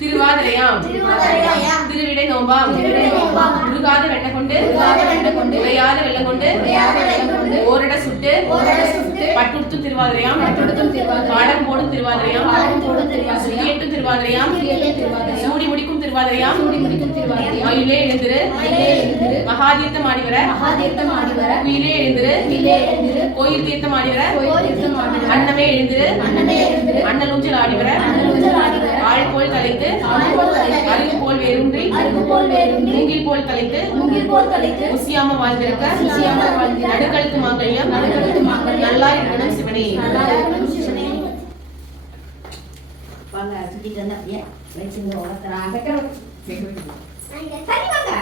திருவாதிரையாம் திருவிடை நோம்பாம் உருகாத வெண்ண கொண்டு உரையாத வெள்ளம் கொண்டு ஓரிட சுட்டு பட்டுடுத்தும் திருவாதிரையாம் பாடம் போடும் திருவாதிரையாம் சுத்தியட்டும் திருவாதிரையாம் சூடி முடிக்கும் திருவாதிரையாம் மயிலே எழுந்திரு மகாதீர்த்தம் ஆடிவர குயிலே எழுந்திரு கோயில் தீர்த்தம் ஆடிவர அன்னமே எழுந்திரு அண்ணல் ஊஞ்சல் ஆடிவர ஆள் போல் தலைத்து அருகு போல் வேரூன்றி மூங்கில் போல் தலைத்து உசியாம வாழ்ந்திருக்க நடுக்கழுத்து மாங்கல்யம் நல்லா இருக்கணும் சிவனே. வாங்க சுத்திட்டு வந்தா அப்படியே வச்சுங்க ஒருத்தராக சரி வாங்க